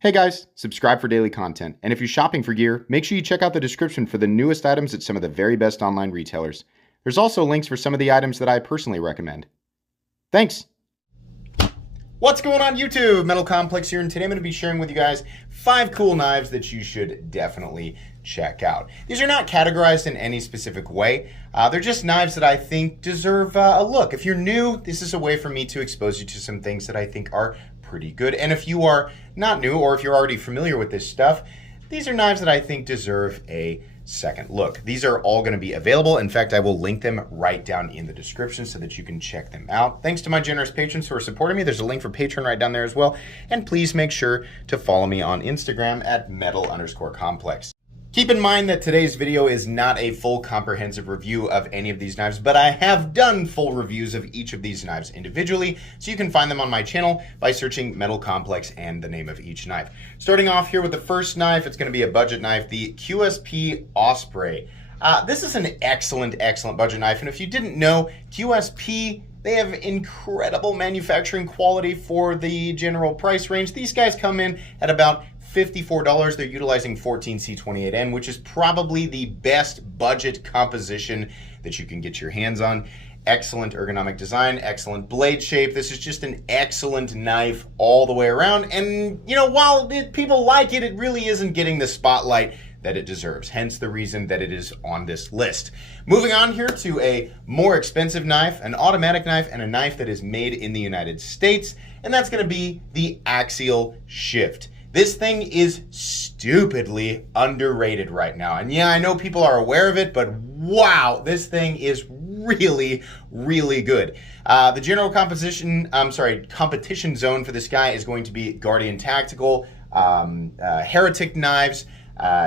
Hey guys, subscribe for daily content. And if you're shopping for gear, make sure you check out the description for the newest items at some of the very best online retailers. There's also links for some of the items that I personally recommend. Thanks! What's going on YouTube? Metal Complex here, and today I'm going to be sharing with you guys 5 cool knives that you should definitely check out. These are not categorized in any specific way. They're just knives that I think deserve a look. If you're new, this is a way for me to expose you to some things that I think are pretty good. And if you are not new, or if you're already familiar with this stuff, these are knives that I think deserve a second look. These are all going to be available. In fact, I will link them right down in the description so that you can check them out. Thanks to my generous patrons who are supporting me. There's a link for Patreon right down there as well. And please make sure to follow me on Instagram at metal_complex. Keep in mind that today's video is not a full comprehensive review of any of these knives, but I have done full reviews of each of these knives individually, so you can find them on my channel by searching Metal Complex and the name of each knife. Starting off here with the first knife, it's going to be a budget knife, the QSP Osprey. This is an excellent budget knife, and if you didn't know, QSP, they have incredible manufacturing quality for the general price range. These guys come in at about $54. They're utilizing 14C28N, which is probably the best budget composition that you can get your hands on. Excellent ergonomic design, excellent blade shape. This is just an excellent knife all the way around. And, you know, while people like it, it really isn't getting the spotlight that it deserves. Hence the reason that it is on this list. Moving on here to a more expensive knife, an automatic knife, and a knife that is made in the United States. And that's going to be the Axial Shift. This thing is stupidly underrated right now. And yeah, I know people are aware of it, but wow, this thing is really good. The general competition zone for this guy is going to be Guardian Tactical, Heretic knives,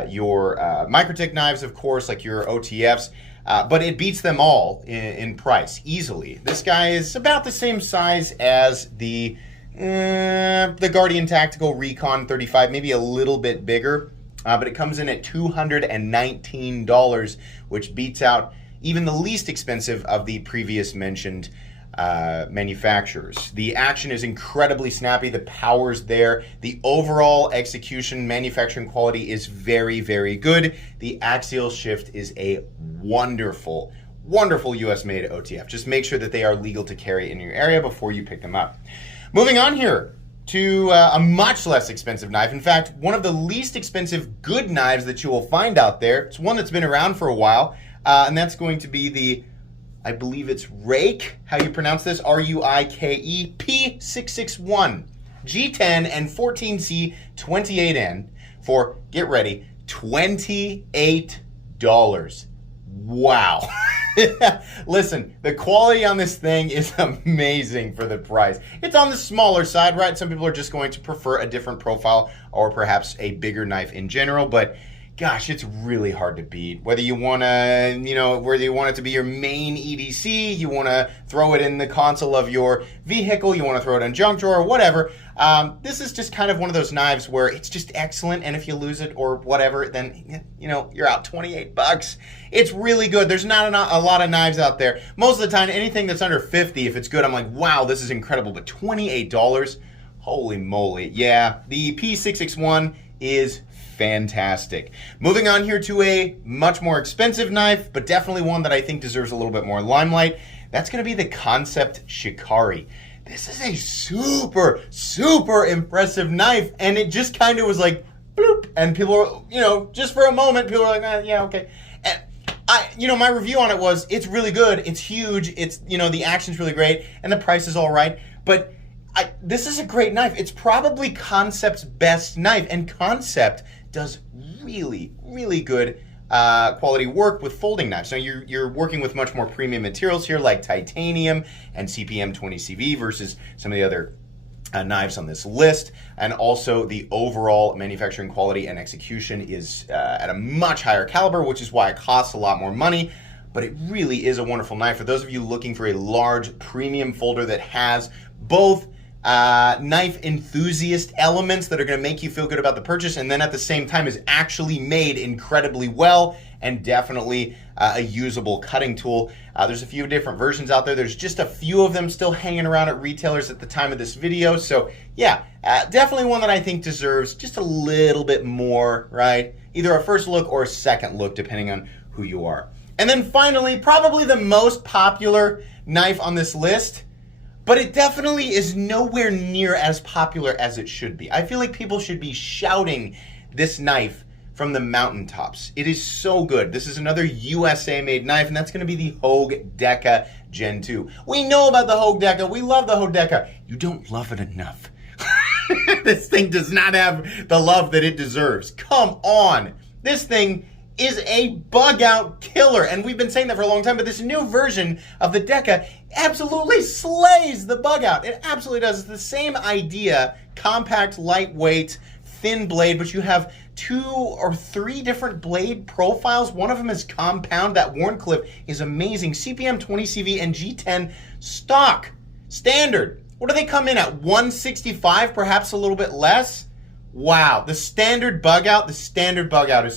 your Microtech knives, of course, like your OTFs. But it beats them all in price easily. This guy is about the same size as the Guardian Tactical Recon 35, maybe a little bit bigger, but it comes in at $219, which beats out even the least expensive of the previous mentioned manufacturers. The action is incredibly snappy, the power's there, the overall execution manufacturing quality is very good. The Axial Shift is a wonderful US made OTF. Just make sure that they are legal to carry in your area before you pick them up. Moving on here to a much less expensive knife. In fact, one of the least expensive good knives that you will find out there. It's one that's been around for a while, and that's going to be the, I believe it's Rake, how you pronounce this, R-U-I-K-E, P661, G10 and 14C28N for, get ready, $28. Wow. Listen, the quality on this thing is amazing for the price. It's on the smaller side, right? Some people are just going to prefer a different profile or perhaps a bigger knife in general, but gosh, it's really hard to beat. Whether you want to, whether you want it to be your main EDC, you want to throw it in the console of your vehicle, you want to throw it in junk drawer, or whatever. This is just kind of one of those knives where it's just excellent, and if you lose it or whatever, then, you're out $28. It's really good. There's not a lot of knives out there. Most of the time, anything that's under 50, if it's good, I'm like, wow, this is incredible. But $28, holy moly. Yeah, the P661 is fantastic. Moving on here to a much more expensive knife, but definitely one that I think deserves a little bit more limelight. That's going to be the Concept Shikari. This is a super impressive knife, and it just kind of was like, bloop, and people were, just for a moment, people were like, yeah, okay. And my review on it was, it's really good, it's huge, it's, the action's really great, and the price is all right, but this is a great knife. It's probably Concept's best knife, and Concept does really good quality work with folding knives. So you're working with much more premium materials here, like titanium and CPM 20CV versus some of the other knives on this list. And also the overall manufacturing quality and execution is at a much higher caliber, which is why it costs a lot more money. But it really is a wonderful knife. For those of you looking for a large premium folder that has both knife enthusiast elements that are going to make you feel good about the purchase, and then at the same time is actually made incredibly well and definitely a usable cutting tool. There's a few different versions out there. There's just a few of them still hanging around at retailers at the time of this video. So yeah, definitely one that I think deserves just a little bit more, right? Either a first look or a second look, depending on who you are. And then finally, probably the most popular knife on this list, but it definitely is nowhere near as popular as it should be. I feel like people should be shouting this knife from the mountaintops. It is so good. This is another USA-made knife, and that's going to be the Hog Deco Gen 2. We know about the Hog Deco. We love the Hog Deco. You don't love it enough. This thing does not have the love that it deserves. Come on. This thing is a bug-out killer, and we've been saying that for a long time, but this new version of the Deca absolutely slays the bug-out. It absolutely does. It's the same idea, compact, lightweight, thin blade, but you have 2 or 3 different blade profiles. One of them is compound. That Warncliffe is amazing. CPM 20CV and G10 stock, standard. What do they come in at? 165, perhaps a little bit less? Wow, the standard bug out is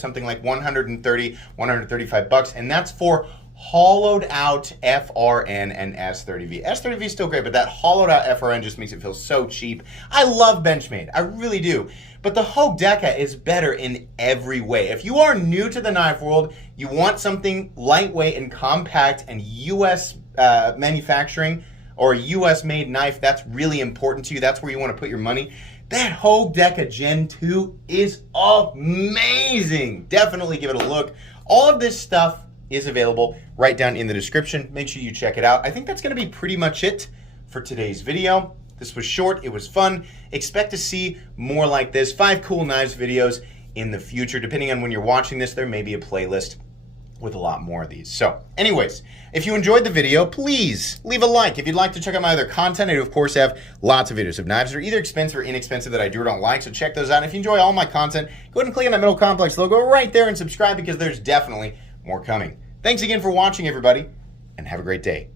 something like 130, 135 bucks, and that's for hollowed out FRN and S30V. S30V is still great, but that hollowed out FRN just makes it feel so cheap. I love Benchmade, I really do. But the Hog Deco is better in every way. If you are new to the knife world, you want something lightweight and compact and US manufacturing, or a US made knife, that's really important to you. That's where you want to put your money. That Hog Deco Gen 2 is amazing. Definitely give it a look. All of this stuff is available right down in the description. Make sure you check it out. I think that's going to be pretty much it for today's video. This was short, it was fun. Expect to see more like this, 5 cool knives videos in the future. Depending on when you're watching this, there may be a playlist with a lot more of these. So anyways, if you enjoyed the video, please leave a like. If you'd like to check out my other content, I do of course have lots of videos of knives that are either expensive or inexpensive that I do or don't like, so check those out. And if you enjoy all my content, go ahead and click on that middle complex logo right there and subscribe, because there's definitely more coming. Thanks again for watching, everybody, and have a great day.